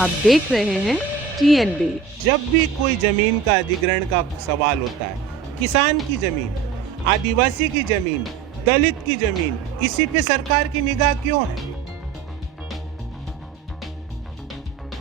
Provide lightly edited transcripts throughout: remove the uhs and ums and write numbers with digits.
आप देख रहे हैं TNB। जब भी कोई जमीन का अधिग्रहण का सवाल होता है, किसान की जमीन, आदिवासी की जमीन, दलित की जमीन, इसी पे सरकार की निगाह क्यों है?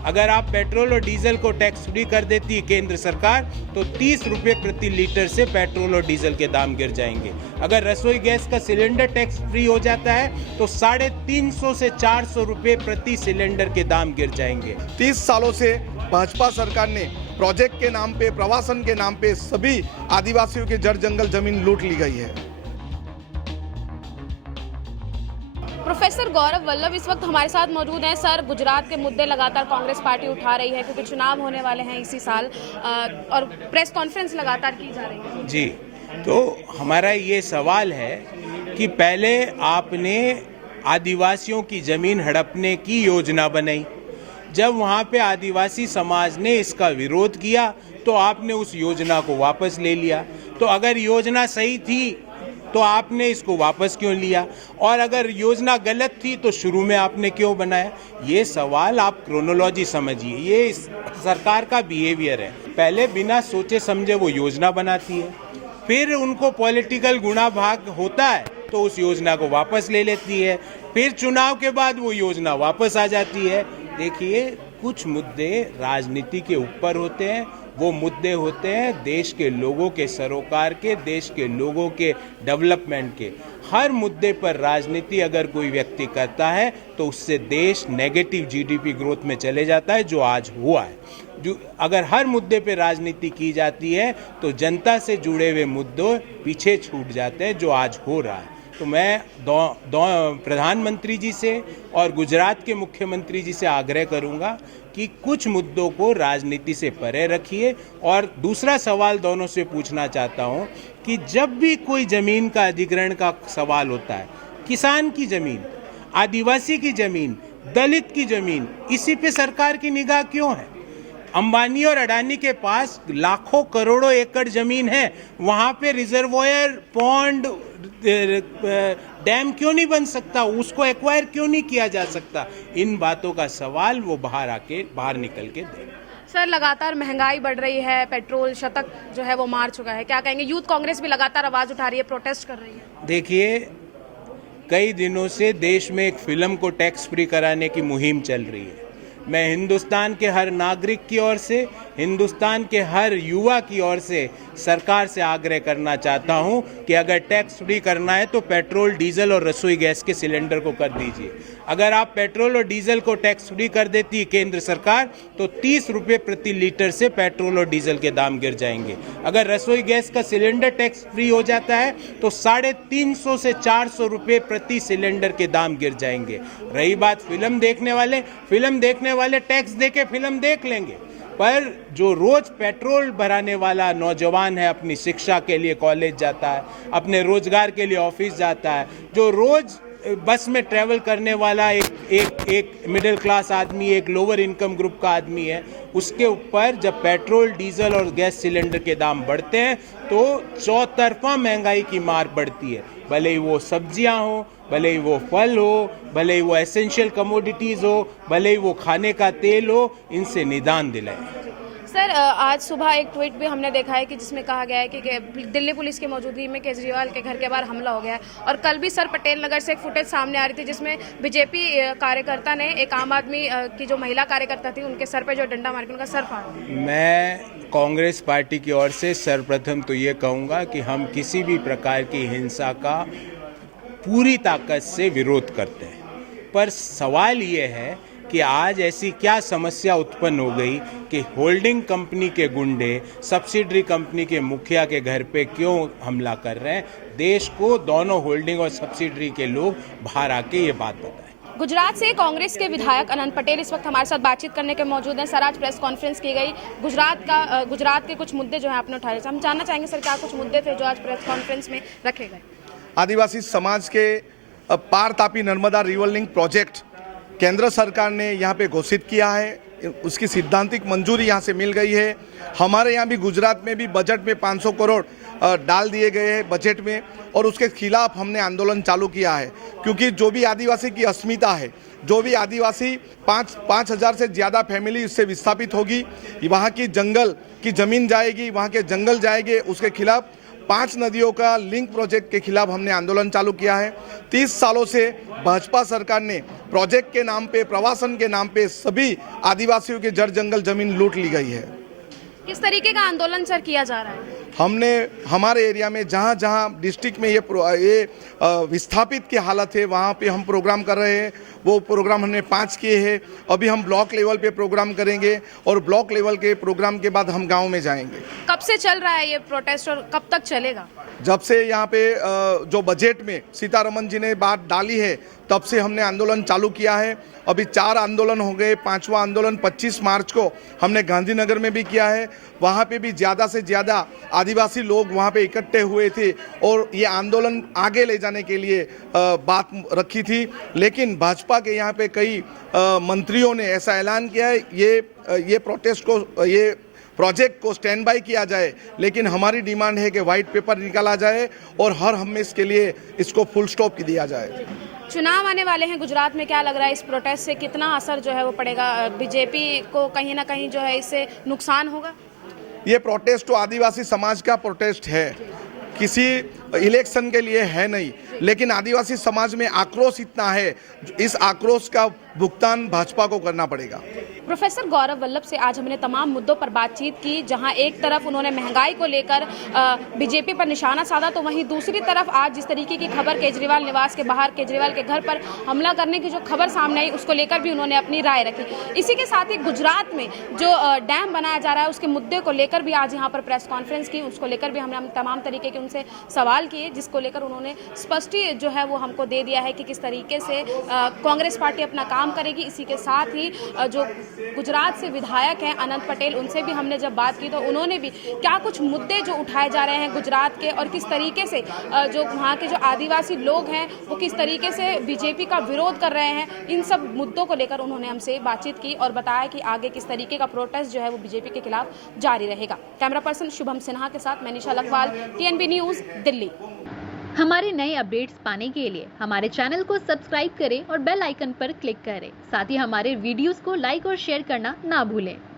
अगर आप पेट्रोल और डीजल को टैक्स फ्री कर देती है केंद्र सरकार, तो 30 रुपए प्रति लीटर से पेट्रोल और डीजल के दाम गिर जाएंगे। अगर रसोई गैस का सिलेंडर टैक्स फ्री हो जाता है तो 350 से 400 रुपए प्रति सिलेंडर के दाम गिर जाएंगे। 30 सालों से भाजपा सरकार ने प्रोजेक्ट के नाम पे, प्रवासन के नाम पे सभी आदिवासियों के जड़ जंगल जमीन लूट ली गई है। प्रोफेसर गौरव वल्लभ इस वक्त हमारे साथ मौजूद हैं। सर, गुजरात के मुद्दे लगातार कांग्रेस पार्टी उठा रही है क्योंकि चुनाव होने वाले हैं इसी साल और प्रेस कॉन्फ्रेंस लगातार की जा रही है। जी, तो हमारा ये सवाल है कि पहले आपने आदिवासियों की जमीन हड़पने की योजना बनाई। जब वहाँ पे आदिवासी समाज ने इसका विरोध किया तो आपने उस योजना को वापस ले लिया। तो अगर योजना सही थी तो आपने इसको वापस क्यों लिया, और अगर योजना गलत थी तो शुरू में आपने क्यों बनाया? ये सवाल आप क्रोनोलॉजी समझिए, ये इस सरकार का बिहेवियर है। पहले बिना सोचे समझे वो योजना बनाती है, फिर उनको पॉलिटिकल गुणा भाग होता है तो उस योजना को वापस ले लेती है, फिर चुनाव के बाद वो योजना वापस आ जाती है। देखिए, कुछ मुद्दे राजनीति के ऊपर होते हैं, वो मुद्दे होते हैं देश के लोगों के सरोकार के, देश के लोगों के डेवलपमेंट के। हर मुद्दे पर राजनीति अगर कोई व्यक्ति करता है तो उससे देश नेगेटिव जीडीपी ग्रोथ में चले जाता है, जो आज हुआ है। जो अगर हर मुद्दे पे राजनीति की जाती है तो जनता से जुड़े हुए मुद्दे पीछे छूट जाते हैं, जो आज हो रहा है। तो मैं प्रधानमंत्री जी से और गुजरात के मुख्यमंत्री जी से आग्रह करूंगा कि कुछ मुद्दों को राजनीति से परे रखिए। और दूसरा सवाल दोनों से पूछना चाहता हूं कि जब भी कोई जमीन का अधिग्रहण का सवाल होता है, किसान की जमीन, आदिवासी की जमीन, दलित की जमीन, इसी पे सरकार की निगाह क्यों है? अंबानी और अडानी के पास लाखों करोड़ों एकड़ जमीन है, वहां पे रिजर्वोयर, पॉन्ड, डैम क्यों नहीं बन सकता? उसको एक्वायर क्यों नहीं किया जा सकता? इन बातों का सवाल वो बाहर निकल के दे। सर, लगातार महंगाई बढ़ रही है, पेट्रोल शतक जो है वो मार चुका है, क्या कहेंगे? यूथ कांग्रेस भी लगातार आवाज उठा रही है, प्रोटेस्ट कर रही है। देखिए, कई दिनों से देश में एक फिल्म को टैक्स फ्री कराने की मुहिम चल रही है। मैं हिंदुस्तान के हर नागरिक की ओर से, हिंदुस्तान के हर युवा की ओर से सरकार से आग्रह करना चाहता हूं कि अगर टैक्स फ्री करना है तो पेट्रोल, डीजल और रसोई गैस के सिलेंडर को कर दीजिए। अगर आप पेट्रोल और डीजल को टैक्स फ्री कर देती है केंद्र सरकार तो 30 रुपए प्रति लीटर से पेट्रोल और डीजल के दाम गिर जाएंगे। अगर रसोई गैस का सिलेंडर टैक्स फ्री हो जाता है तो 350 से 400 रुपए प्रति सिलेंडर के दाम गिर जाएंगे। रही बात फिल्म देखने वाले टैक्स देके फिल्म देख लेंगे, पर जो रोज पेट्रोल भराने वाला नौजवान है, अपनी शिक्षा के लिए कॉलेज जाता है, अपने रोजगार के लिए ऑफिस जाता है, जो रोज बस में ट्रैवल करने वाला एक मिडिल क्लास आदमी, एक लोअर इनकम ग्रुप का आदमी है, उसके ऊपर जब पेट्रोल, डीजल और गैस सिलेंडर के दाम बढ़ते हैं तो चौतरफा महंगाई की मार पड़ती है। भले ही वो सब्जियां हो, भले ही वो फल हो, भले ही वो एसेंशियल कमोडिटीज़ हो, भले ही वो खाने का तेल हो, इनसे निदान दिलाएं। सर, आज सुबह एक ट्वीट भी हमने देखा है कि जिसमें कहा गया है कि दिल्ली पुलिस की मौजूदगी में केजरीवाल के घर के बाहर हमला हो गया है। और कल भी सर पटेल नगर से एक फुटेज सामने आ रही थी जिसमें बीजेपी कार्यकर्ता ने एक आम आदमी की जो महिला कार्यकर्ता थी उनके सर पे जो डंडा मार के उनका सर फाड़ दिया। मैं कांग्रेस पार्टी की ओर से सर्वप्रथम तो ये कहूँगा कि हम किसी भी प्रकार की हिंसा का पूरी ताकत से विरोध करते हैं, पर सवाल ये है कि आज ऐसी क्या समस्या उत्पन्न हो गई कि होल्डिंग कंपनी के गुंडे सब्सिडरी कंपनी के मुखिया के घर पे क्यों हमला कर रहे हैं? देश को दोनों होल्डिंग और सब्सिडरी के लोग बाहर आके ये बात बताएं। गुजरात से कांग्रेस के विधायक अनंत पटेल इस वक्त हमारे साथ बातचीत करने के मौजूद हैं। सर, आज प्रेस कॉन्फ्रेंस की गई, गुजरात के कुछ मुद्दे जो है आपने उठाए, हम जानना चाहेंगे सर क्या कुछ मुद्दे थे जो आज प्रेस कॉन्फ्रेंस में रखे गए? आदिवासी समाज के पार Tapi Narmada river link project केंद्र सरकार ने यहाँ पे घोषित किया है उसकी सिद्धांतिक मंजूरी यहाँ से मिल गई है। हमारे यहाँ भी गुजरात में भी बजट में 500 करोड़ डाल दिए गए हैं बजट में, और उसके खिलाफ हमने आंदोलन चालू किया है। क्योंकि जो भी आदिवासी की अस्मिता है, जो भी आदिवासी 5,000 से ज़्यादा फैमिली इससे विस्थापित होगी, वहाँ की जंगल की ज़मीन जाएगी, वहाँ के जंगल जाएंगे, उसके खिलाफ 5 नदियों का लिंक प्रोजेक्ट के खिलाफ हमने आंदोलन चालू किया है। 30 सालों से भाजपा सरकार ने प्रोजेक्ट के नाम पे, प्रवासन के नाम पे सभी आदिवासियों के जड़ जंगल जमीन लूट ली गई है। किस तरीके का आंदोलन सर किया जा रहा है? हमने हमारे एरिया में जहाँ जहाँ डिस्ट्रिक्ट में ये विस्थापित की हालत है, वहाँ पे हम प्रोग्राम कर रहे हैं। वो प्रोग्राम हमने 5 किए हैं। अभी हम ब्लॉक लेवल पे प्रोग्राम करेंगे, और ब्लॉक लेवल के प्रोग्राम के बाद हम गांव में जाएंगे। कब से चल रहा है ये प्रोटेस्ट और कब तक चलेगा? जब से यहाँ पे जो बजट में सीतारमन जी ने बात डाली है, तब से हमने आंदोलन चालू किया है। अभी 4 आंदोलन हो गए। 5वां आंदोलन 25 मार्च को हमने गांधीनगर में भी किया है। वहाँ पे भी ज़्यादा से ज़्यादा आदिवासी लोग वहाँ पे इकट्ठे हुए थे, और ये आंदोलन आगे ले जाने के लिए बात रखी थी। लेकिन भाजपा के यहाँ पे कई मंत्रियों ने ऐसा ऐलान किया है, ये प्रोटेस्ट को, ये प्रोजेक्ट को स्टैंड बाय किया जाए। लेकिन हमारी डिमांड है कि वाइट पेपर निकाला जाए और हर हमेशा के लिए इसको फुल स्टॉप दिया जाए। चुनाव आने वाले हैं गुजरात में, क्या लग रहा है इस प्रोटेस्ट से कितना असर जो है वो पड़ेगा? बीजेपी को कहीं ना कहीं जो है इससे नुकसान होगा? ये प्रोटेस्ट तो आदिवासी समाज का प्रोटेस्ट है, किसी इलेक्शन के लिए है नहीं। लेकिन आदिवासी समाज में आक्रोश इतना है, इस आक्रोश का भुगतान भाजपा को करना पड़ेगा। प्रोफेसर गौरव वल्लभ से आज हमने तमाम मुद्दों पर बातचीत की, जहां एक तरफ उन्होंने महंगाई को लेकर बीजेपी पर निशाना साधा, तो वहीं दूसरी तरफ आज जिस तरीके की खबर केजरीवाल निवास के बाहर केजरीवाल के घर पर हमला करने की जो खबर सामने आई, उसको लेकर भी उन्होंने अपनी राय रखी। इसी के साथ ही गुजरात में जो डैम बनाया जा रहा है उसके मुद्दे को लेकर भी आज यहाँ पर प्रेस कॉन्फ्रेंस की, उसको लेकर भी हमने तमाम तरीके के उनसे सवाल किए, जिसको लेकर उन्होंने स्पष्ट जो है वो हमको दे दिया है कि किस तरीके से कांग्रेस पार्टी अपना काम करेगी। इसी के साथ ही जो गुजरात से विधायक हैं अनंत पटेल, उनसे भी हमने जब बात की तो उन्होंने भी क्या कुछ मुद्दे जो उठाए जा रहे हैं गुजरात के, और किस तरीके से जो वहाँ के जो आदिवासी लोग हैं वो किस तरीके से बीजेपी का विरोध कर रहे हैं, इन सब मुद्दों को लेकर उन्होंने हमसे बातचीत की और बताया कि आगे किस तरीके का प्रोटेस्ट जो है वो बीजेपी के खिलाफ जारी रहेगा। कैमरा पर्सन शुभम सिन्हा के साथ मैं निशा लखवाल, TNB न्यूज़, दिल्ली। हमारे नए अपडेट्स पाने के लिए हमारे चैनल को सब्सक्राइब करें और बेल आइकन पर क्लिक करें। साथ ही हमारे वीडियोस को लाइक और शेयर करना ना भूलें।